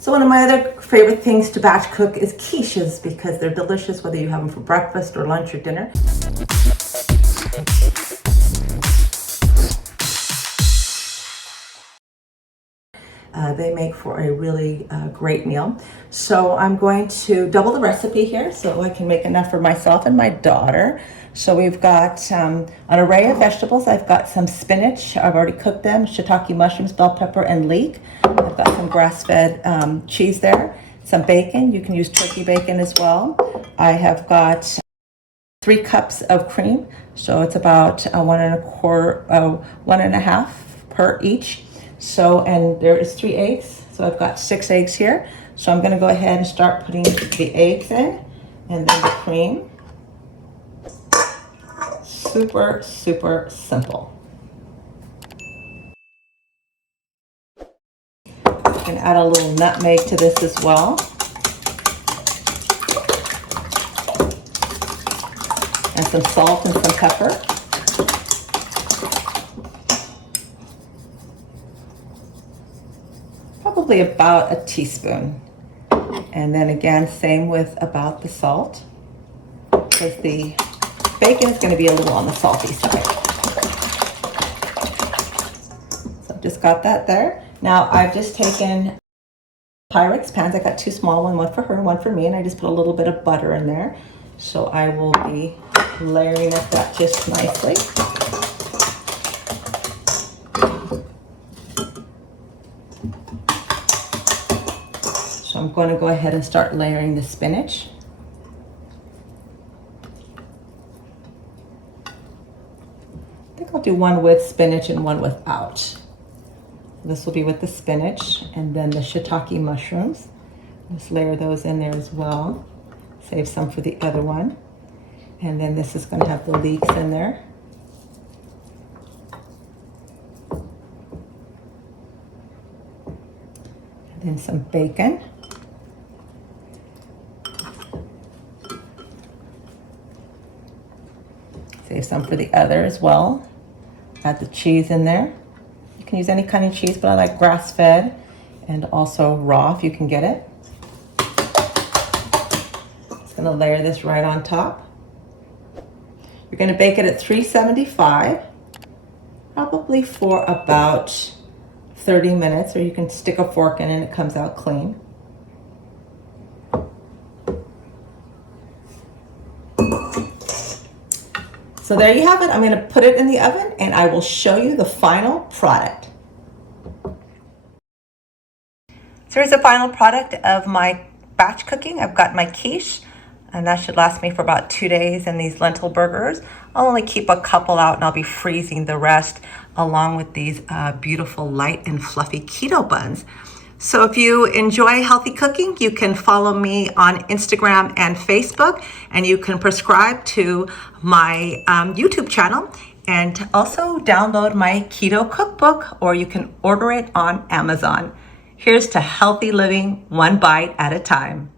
So one of my other favorite things to batch cook is quiches because they're delicious whether you have them for breakfast or lunch or dinner. They make for a really great meal. So I'm going to double the recipe here so I can make enough for myself and my daughter. So we've got an array of vegetables. I've got some spinach. I've already cooked them, shiitake mushrooms, bell pepper, and leek. I've got some grass-fed cheese there, some bacon. You can use turkey bacon as well. I have got 3 cups of cream. So it's about 1.25 per each. So, and there is 3 eggs. So I've got 6 eggs here. So I'm gonna go ahead and start putting the eggs in and then the cream. Super, super simple. You can add a little nutmeg to this as well. And some salt and some pepper. Probably about a teaspoon. And then again, same with about the salt, because the bacon is going to be a little on the salty side. So I've just got that there. Now I've just taken Pyrex pans. I got 2 small ones, one for her, one for me, and I just put a little bit of butter in there. So I will be layering up that just nicely. So I'm going to go ahead and start layering the spinach. I think I'll do one with spinach and one without. This will be with the spinach, and then the shiitake mushrooms. Just layer those in there as well. Save some for the other one. And then this is going to have the leeks in there. And then some bacon. Save some for the other as well. Add the cheese in there. You can use any kind of cheese, but I like grass-fed and also raw if you can get it. Just gonna layer this right on top. You're gonna bake it at 375, probably for about 30 minutes, or you can stick a fork in and it comes out clean. So there you have it. I'm going to put it in the oven and I will show you the final product. So here's the final product of my batch cooking. I've got my quiche, and that should last me for about 2 days. And these lentil burgers, I'll only keep a couple out and I'll be freezing the rest, along with these beautiful light and fluffy keto buns. So if you enjoy healthy cooking, you can follow me on Instagram and Facebook, and you can subscribe to my YouTube channel, and also download my Keto Cookbook, or you can order it on Amazon. Here's to healthy living, one bite at a time.